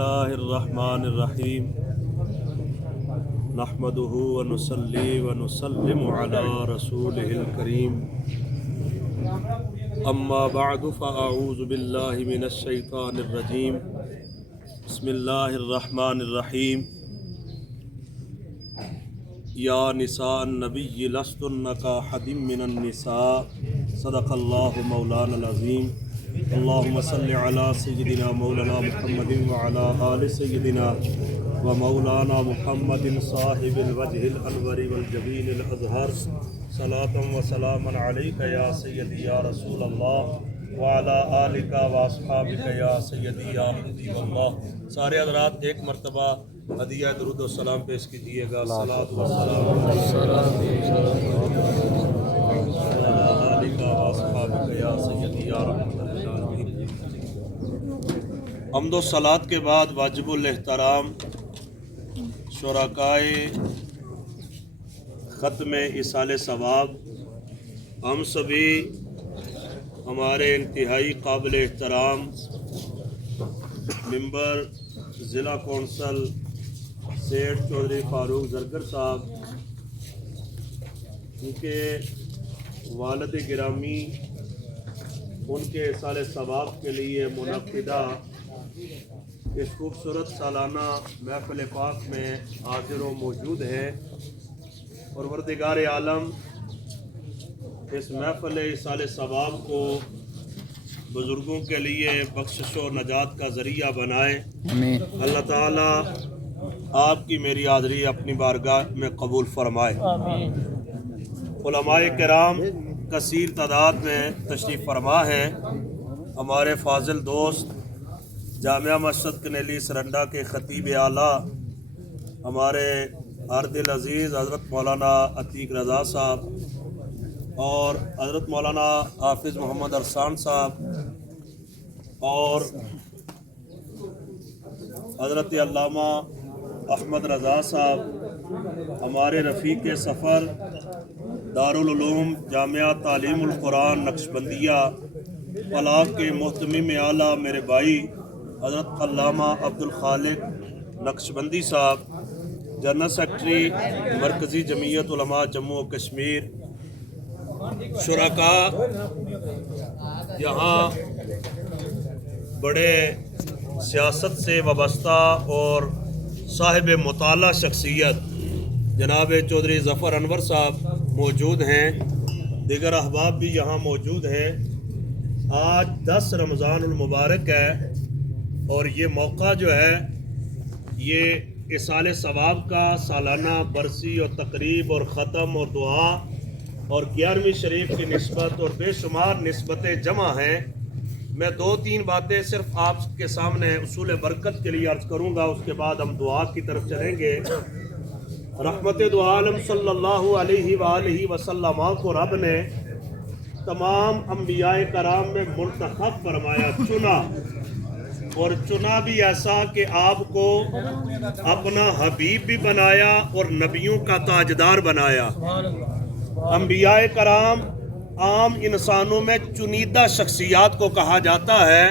الله الرحمن الرحيم نحمده ونصلي ونسلم على رسوله الكريم أما بعد فأعوذ بالله من الشيطان الرجيم بسم الله الرحمن الرحيم يا نساء النبي لستن كأحد من النساء صدق الله مولانا العظيم اللهم صل على سيدنا مولانا محمد وعلى آل سيدنا ومولانا محمد صاحب الوجه الأنور والجبين الأزهر صلاة وسلاما عليك يا سيدي يا رسول الله وعلى آلك واصحابك يا سيدي يا حبيب اللہ۔ سارے حضرات ایک مرتبہ ہدیہ درود و سلام پیش کیجیے گا۔ صلاۃ و سلام حمد و صلات کے بعد واجب الاحترام شرکائے ختم ایصال ثواب، ہم سبھی ہمارے انتہائی قابل احترام ممبر ضلع کونسل سیٹھ چودھری فاروق زرگر صاحب، ان کے والد گرامی ان کے ایصال ثواب کے لیے منعقدہ اس خوبصورت سالانہ محفل پاک میں حاضر و موجود ہیں، اور پروردگار عالم اس محفل ایصال ثواب کو بزرگوں کے لیے بخشش و نجات کا ذریعہ بنائے۔ اللہ تعالیٰ آپ کی میری حاضری اپنی بارگاہ میں قبول فرمائے۔ علماء کرام کثیر تعداد میں تشریف فرما ہے۔ ہمارے فاضل دوست جامعہ مسجد کنیلی سرنڈا کے خطیب اعلیٰ ہمارے ارد العزیز حضرت مولانا عتیق رضا صاحب اور حضرت مولانا حافظ محمد ارسان صاحب اور حضرت علامہ احمد رضا صاحب، ہمارے رفیق سفر دارالعلوم جامعہ تعلیم القرآن نقشبندیہ فلاح کے محتمم اعلیٰ میرے بھائی حضرت علامہ عبدالخالق نقشبندی صاحب، جنرل سیکرٹری مرکزی جمعیت علماء جموں و کشمیر، شرکاء یہاں بڑے سیاست سے وابستہ اور صاحب مطالعہ شخصیت جناب چودھری ظفر انور صاحب موجود ہیں، دیگر احباب بھی یہاں موجود ہیں۔ آج 10 رمضان المبارک ہے اور یہ موقع جو ہے یہ ایصال ثواب کا سالانہ برسی اور تقریب اور ختم اور دعا اور 11ویں شریف کی نسبت اور بے شمار نسبتیں جمع ہیں۔ میں 2-3 باتیں صرف آپ کے سامنے اصول برکت کے لیے عرض کروں گا، اس کے بعد ہم دعا کی طرف چلیں گے۔ رحمت دو عالم صلی اللہ علیہ وآلہ وسلم کو رب نے تمام انبیاء کرام میں منتخب فرمایا، چنا، اور چنا بھی ایسا کہ آپ کو اپنا حبیب بھی بنایا اور نبیوں کا تاجدار بنایا۔ انبیاء کرام عام انسانوں میں چنیدہ شخصیات کو کہا جاتا ہے،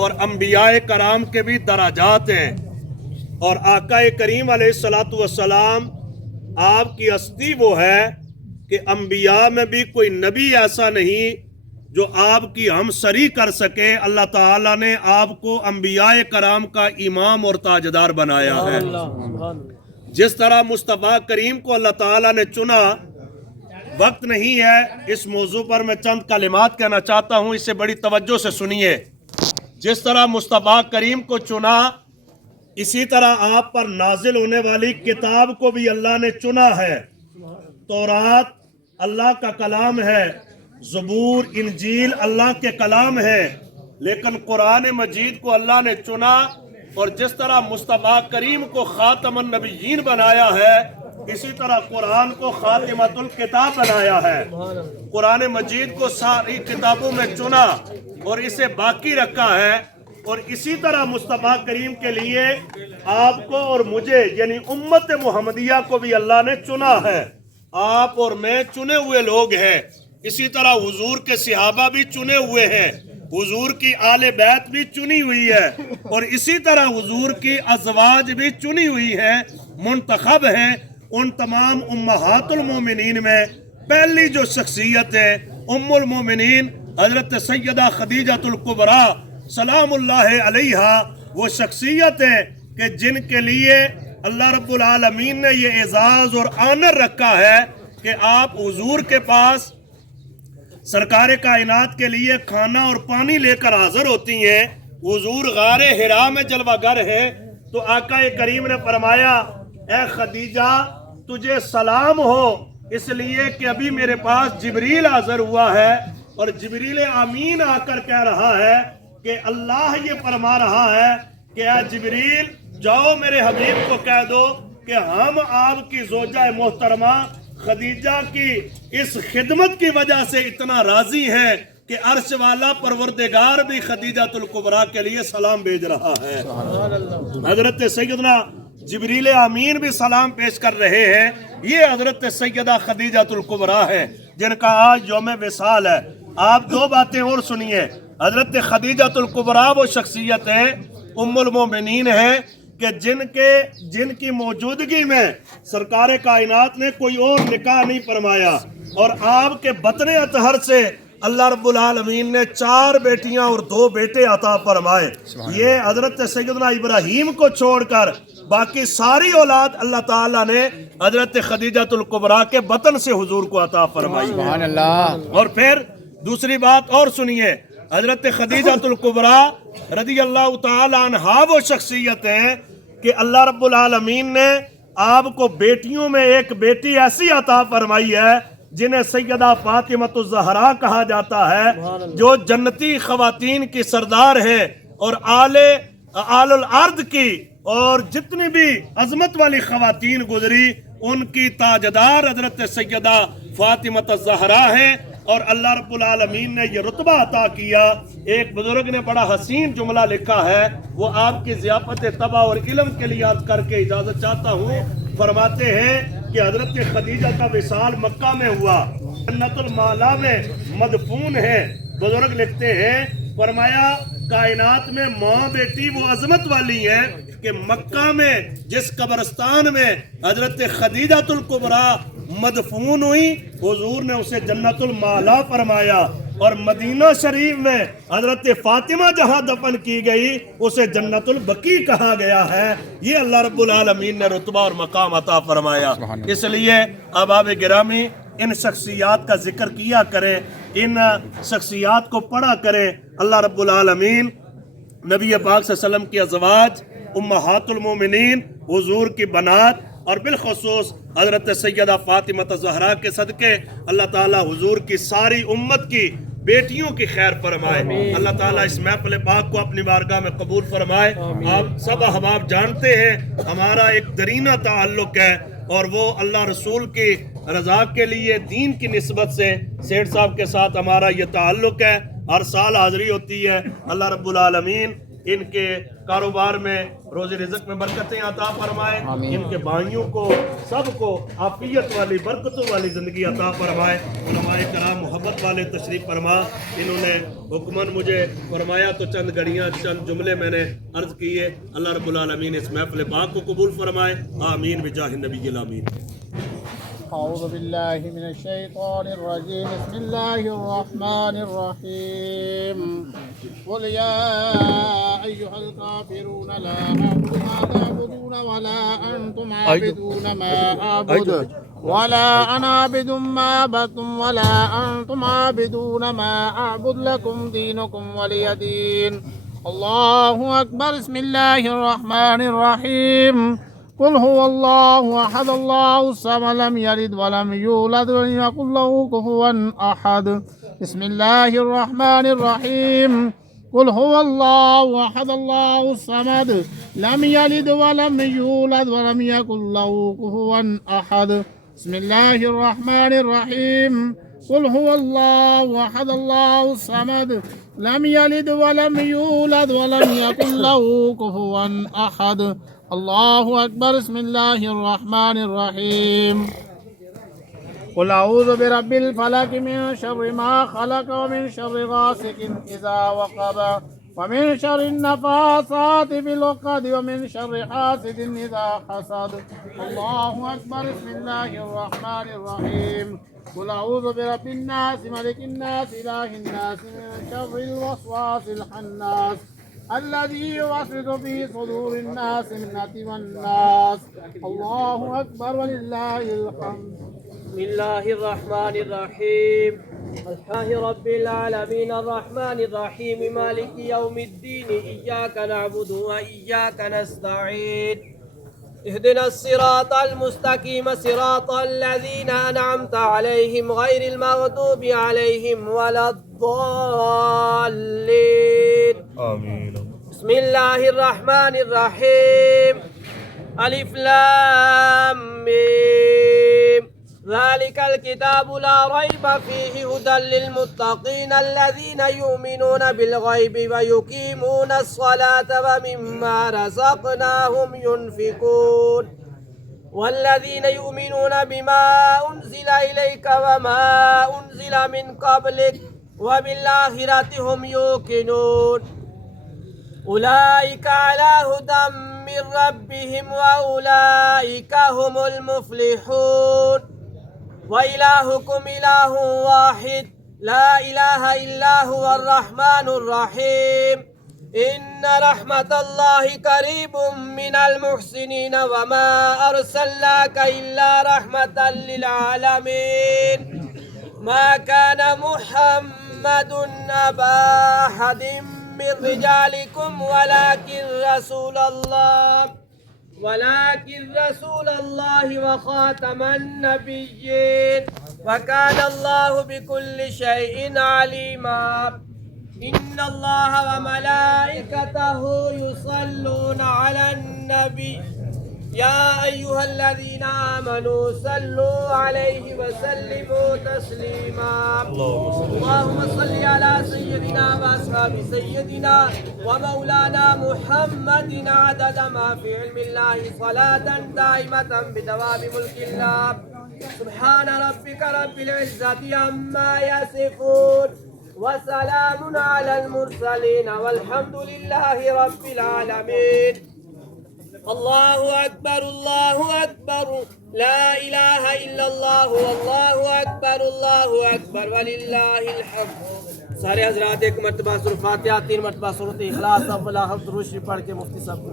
اور انبیاء کرام کے بھی درجات ہیں، اور آقا کریم علیہ الصلوۃ والسلام آپ کی ہستی وہ ہے کہ انبیاء میں بھی کوئی نبی ایسا نہیں جو آپ کی ہم سری کر سکے۔ اللہ تعالیٰ نے آپ کو انبیاء کرام کا امام اور تاجدار بنایا ہے۔ جس طرح مصطفیٰ کریم کو اللہ تعالیٰ نے چنا، وقت نہیں ہے اس موضوع پر میں چند کلمات کہنا چاہتا ہوں، اسے بڑی توجہ سے سنیے۔ جس طرح مصطفیٰ کریم کو چنا، اسی طرح آپ پر نازل ہونے والی کتاب کو بھی اللہ نے چنا ہے۔ تورات اللہ کا کلام ہے، زبور انجیل اللہ کے کلام ہے، لیکن قرآن مجید کو اللہ نے چنا، اور جس طرح مصطفیٰ کریم کو خاتم النبیین بنایا ہے، اسی طرح قرآن کو خاتمۃ الکتاب بنایا ہے۔ قرآن مجید کو ساری کتابوں میں چنا اور اسے باقی رکھا ہے، اور اسی طرح مصطفیٰ کریم کے لیے آپ کو اور مجھے یعنی امت محمدیہ کو بھی اللہ نے چنا ہے۔ آپ اور میں چنے ہوئے لوگ ہیں، اسی طرح حضور کے صحابہ بھی چنے ہوئے ہیں، حضور کی آل بیت بھی چنی ہوئی ہے اور اسی طرح حضور کی ازواج بھی چنی ہوئی ہے، منتخب ہیں۔ ان تمام امہات المومنین میں پہلی جو شخصیت ہے ام المومنین حضرت سیدہ خدیجہ الکبریٰ سلام اللہ علیہا، وہ شخصیت ہے کہ جن کے لیے اللہ رب العالمین نے یہ اعزاز اور آنر رکھا ہے کہ آپ حضور کے پاس سرکار کائنات کے لیے کھانا اور پانی لے کر حاضر ہوتی ہیں۔ حضور غار حرا میں جلوہ گر ہے تو آقا کریم نے فرمایا اے خدیجہ تجھے سلام ہو، اس لیے کہ ابھی میرے پاس جبریل حاضر ہوا ہے اور جبریل امین آ کر کہہ رہا ہے کہ اللہ یہ فرما رہا ہے کہ اے جبریل جاؤ میرے حبیب کو کہہ دو کہ ہم آپ کی زوجہ محترمہ خدیجہ کی اس خدمت کی وجہ سے اتنا راضی ہیں کہ عرش والا پروردگار بھی خدیجہ الکبریٰ کے لیے سلام بھیج رہا ہے۔ حضرت سیدنا جبریل امین بھی سلام پیش کر رہے ہیں۔ یہ حضرت سیدہ خدیجہ الکبریٰ ہے جن کا آج یوم وصال ہے۔ آپ دو باتیں اور سنیے، حضرت خدیجہ الکبریٰ وہ شخصیت ہے ام المومنین ہے کہ جن کی موجودگی میں سرکار کائنات نے کوئی اور نکاح نہیں فرمایا اور آپ کے بطن اطہر سے اللہ رب العالمین نے 4 بیٹیاں اور 2 بیٹے عطا فرمائے۔ یہ حضرت سیدنا ابراہیم کو چھوڑ کر باقی ساری اولاد اللہ تعالیٰ نے حضرت خدیجہ الکبریٰ کے بطن سے حضور کو عطا فرمائی۔ سبحان اللہ۔ اور پھر دوسری بات اور سنیے، حضرت خدیجہ الکبریٰ رضی اللہ تعالی عنہا وہ شخصیت ہیں کہ اللہ رب العالمین نے آپ کو بیٹیوں میں ایک بیٹی ایسی عطا فرمائی ہے جنہیں سیدہ فاطمہ الزہرا کہا جاتا ہے، جو جنتی خواتین کی سردار ہے اور آل الارض کی اور جتنی بھی عظمت والی خواتین گزری ان کی تاجدار حضرت سیدہ فاطمہ الزہرا ہے اور اللہ رب العالمین نے یہ رتبہ عطا کیا۔ ایک بزرگ نے بڑا حسین جملہ لکھا ہے، وہ آپ کی ضیافت طبع اور علم کے لیے عرض کر کے اجازت چاہتا ہوں۔ فرماتے ہیں کہ حضرت خدیجہ کا وصال مکہ میں ہوا، جنت المعلا میں مدفون ہے۔ بزرگ لکھتے ہیں، فرمایا کائنات میں ماں بیٹی وہ عظمت والی ہیں کہ مکہ میں جس قبرستان میں حضرت خدیجہ الکبریٰ مدفون ہوئی حضور نے اسے جنت المعلا فرمایا، اور مدینہ شریف میں حضرت فاطمہ جہاں دفن کی گئی اسے جنت البقیع کہا گیا ہے۔ یہ اللہ رب العالمین نے رتبہ اور مقام عطا فرمایا۔ اس لیے احباب گرامی ان شخصیات کا ذکر کیا کریں، ان شخصیات کو پڑھا کریں۔ اللہ رب العالمین نبی پاک صلی اللہ علیہ وسلم کی ازواج امہات المومنین حضور کی بنات اور بالخصوص حضرت سیدہ فاطمہ الزہرا کے صدقے اللہ تعالی حضور کی ساری امت کی بیٹیوں کی خیر فرمائے۔ اللہ تعالیٰ اس محفل پاک کو اپنی بارگاہ میں قبول فرمائے۔ آپ سب احباب جانتے ہیں ہمارا ایک درینہ تعلق ہے اور وہ اللہ رسول کی رضا کے لیے دین کی نسبت سے سیٹھ صاحب کے ساتھ ہمارا یہ تعلق ہے۔ ہر سال حاضری ہوتی ہے۔ اللہ رب العالمین ان کے کاروبار میں روزی رزق میں برکتیں عطا فرمائے، ان کے بھائیوں کو سب کو عافیت والی برکتوں والی زندگی عطا فرمائے۔ علماء کرام محبت والے تشریف فرما، انہوں نے حکمن مجھے فرمایا تو چند گھڑیاں چند جملے میں نے عرض کیے۔ اللہ رب العالمین اس محفل پاک کو قبول فرمائے، آمین بجاہ النبی الامین۔ أعوذ بالله من الشيطان الرجيم بسم الله الرحمن الرحيم قل يا أيها الكافرون لا أعبد ما تعبدون ولا أنتم عابدون ما أعبد ولا أنا عابد ما عبدتم ولا أنتم عابدون ما أعبد لكم دينكم ولي دين الله أكبر بسم الله الرحمن الرحيم قل هو الله أحد الله الصمد لم يلد ولم يولد ولم يكن له كفوا أحد بسم الله الرحمن الرحيم قل هو الله أحد الله الصمد لم يلد ولم يولد ولم يكن له كفوا أحد بسم الله الرحمن الرحيم قل هو الله أحد الله الصمد لم يلد ولم يولد ولم يكن له كفوا أحد الله أكبر بسم الله الرحمن الرحيم قل أعوذ برب الفلق من شر ما خلق ومن شر غاسق إذا وقب ومن شر النفاثات في العقد ومن شر حاسد إذا حسد. الله أكبر. بسم الله الرحمن الرحيم. قل أعوذ برب الناس ملك الناس إله الناس من شر الوسواس الخناس الذي يوسوس في صدور الناس من الجنة والناس. الله أكبر ولله الحمد. بسم الله الرحمن الرحيم. الحمد لله رب العالمين الرحمن الرحيم مالك يوم الدين إياك نعبد وإياك نستعين اهدنا الصراط المستقيم صراط الذين أنعمت عليهم غير المغضوب عليهم ولا الضالين آمين. بسم الله الرحمن الرحيم. ألف لام ميم ذلك الكتاب لا ريب فيه هدى للمتقين الذين يؤمنون بالغيب ويقيمون الصلاة ومما رزقناهم ينفقون والذين يؤمنون بما أنزل إليك وما أنزل من قبلك وبالآخرة هم يوقنون أولئك على هدى من ربهم وأولئك هم المفلحون وإلهكم إله واحد لا إله إلا هو الرحمن الرحيم. إن رحمة الله قريب من المحسنين وما أرسلناك إلا رحمة للعالمين. ما كان محمد أبا أحد من رجالكم ولكن رسول الله وخاتم النبيين وكان الله بكل شيء عليما. إن الله وملائكته يصلون على النبي يا أيها الذين آمنوا صلوا عليه وسلموا تسليما. اللهم صل على سيدنا وأصحاب سيدنا ومولانا محمد عدد ما في علم الله صلاة دائمة بدوام ملك الله. سبحان ربك رب العزة عما يصفون وسلام على المرسلين والحمد لله رب العالمين. الله أكبر لا إله إلا الله والله أكبر ولله الحمد. سارے حضرات ایک مرتبہ سورۃ فاتحہ 3 مرتبہ سورۃ اخلاص اول آخر درود شریف پڑھ کے مفتی صاحب کو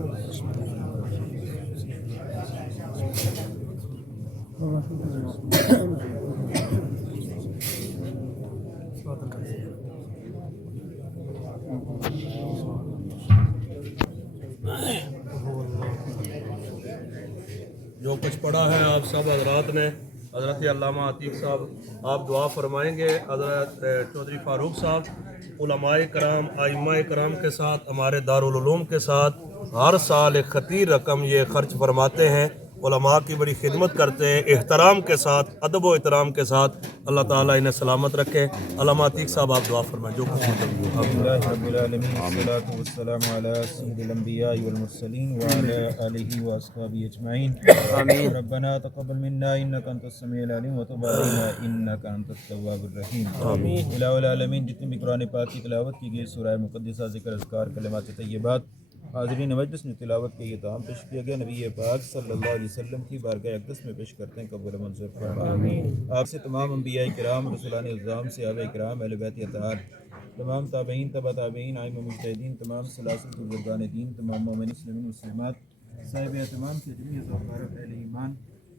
جو کچھ پڑھا ہے آپ سب حضرات نے، حضرت علامہ عتیق صاحب آپ دعا فرمائیں گے، حضرت چودھری فاروق صاحب، علماء کرام، ائمہ کرام کے ساتھ، ہمارے دارالعلوم کے ساتھ ہر سال ایک خطیر رقم یہ خرچ فرماتے ہیں، علماء کی بڑی خدمت کرتے ہیں، احترام کے ساتھ، ادب و احترام کے ساتھ. اللہ تعالیٰ انہیں سلامت رکھے. علامہ عتیق صاحب آپ دعا فرمائیں جو کچھ الحمدللہ رب العالمین والصلاة والسلام علی سید الانبیاء والمرسلین وعلی آلہ واصحابہ اجمعین. آمین. ربنا تقبل منا انک انت السمیع العلیم وتب علینا انک انت التواب الرحیم. آمین. الہ العالمین جتنی بھی قرآن پاک کی تلاوت کی گئی، سورہ مقدسہ، ذکر، اذکار، کلمات طیبات، حاضرین مجلس میں تلاوت کے یہ تمام پیش کیا گیا، نبی پاک صلی اللہ علیہ وسلم کی بارگاہ اقدس میں پیش کرتے ہیں، قبول منظور فرمائے. آپ سے تمام انبیاء کرام، رسولان اعظام، صحابہ کرام، اہل بیت اطہار، تمام تابعین، تبع تابعین، ائمہ مجتہدین، تمام سلاسل بزرگان دین، تمام مومنین مسلمین مسلمات، صاحب اہتمام کی جمعیت و فارغ اہل ایمان،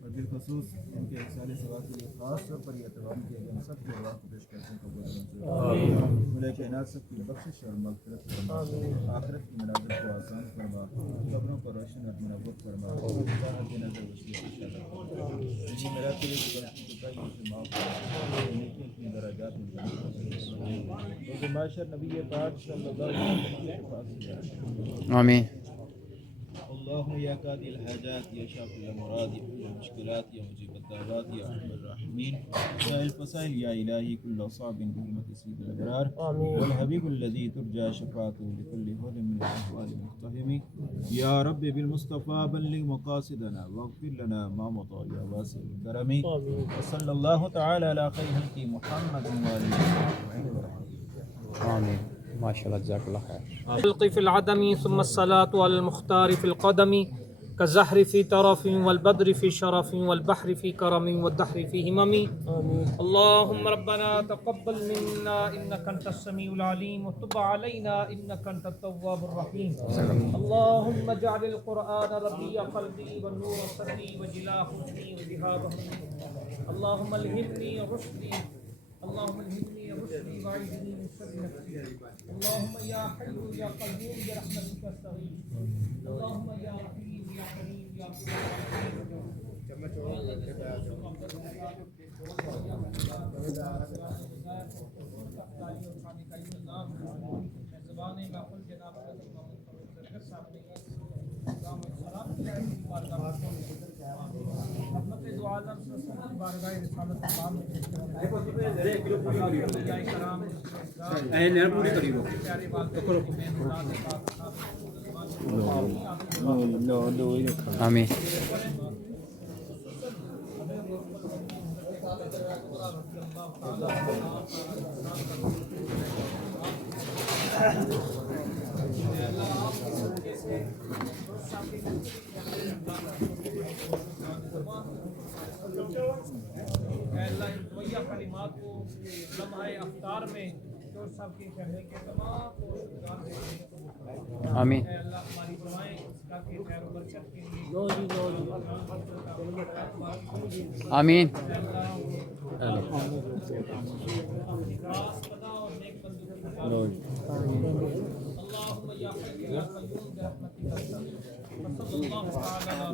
اور بالخصوص ان کے احسان ثواب کے لیے خاص طور پر یہ اہتمام کیا گیا، ہم سب کے دعا کو پیش کرتے ہیں، قبول منظور فرمائے. ملائکہ کائنات سب کی بخشش اور مغفرت فرما، آخرت کی منازل کو آسان فرما، قبروں کو روشن اور منور فرما، جہاں کے نظر وسیع انشاءاللہ. جی میرا کے لیے غلطی کوتاہی سے معاف فرما، نیکی کی درجات میں بلند فرما. روز معاشر نبی پاک صلی اللہ علیہ وسلم کی شفاعت سے. آمین. اللہ اللهم يا قاضي الحاجات يا شافي المراد يا حل المشكلات يا مجيب الدعوات يا ارحم الراحمين يا الفصائل يا الهي كل صعب بحرمة سيد الابرار والحبيب الذي ترجى شفاعته لكل هول من الاهوال المقتحم يا رب بالمصطفى بلغ مقاصدنا واغفر لنا ما مضى يا واسع الكرم وصلى الله تعالى على خير خلق محمد وآله آمين ما شاء الله جزاك الله خير. الخلق في العدم ثم الصلاة على المختار في القدم كالزهر في طرف والبدر في شرف والبحر في كرم والدهر في همم. اللهم ربنا تقبل منا إنك أنت السميع العليم وتب علينا إنك أنت التواب الرحيم. اللهم اجعل القرآن ربيع قلبي والنور صدري وجلاء حزني وذهاب همي. اللهم الهمني رشدي اللهم الهمني رشدي واعذني من شر نفسي. اللهم يا حي يا قيوم برحمتك استغيث. اللهم يا رحيم يا كريم يا آمين. اللہ ان طیبہ کلمات کو لمحہ افطار میں جو سب کے کہنے کے تمام آمین. اے اللہ ہماری دعائیں اس کا کے خیر و برکت کے لیے آمین. اللهم یا حی یا قیوم برحمتک استغیث. وصلی اللہ تعالی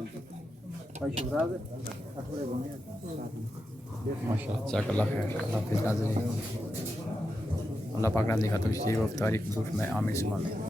علی ماشاء اللہ جزاک اللہ خیر. اللہ حافظ ناظرین. اللہ پاک نے لکھا تو افطاری خصوص میں عامر اسماعیل.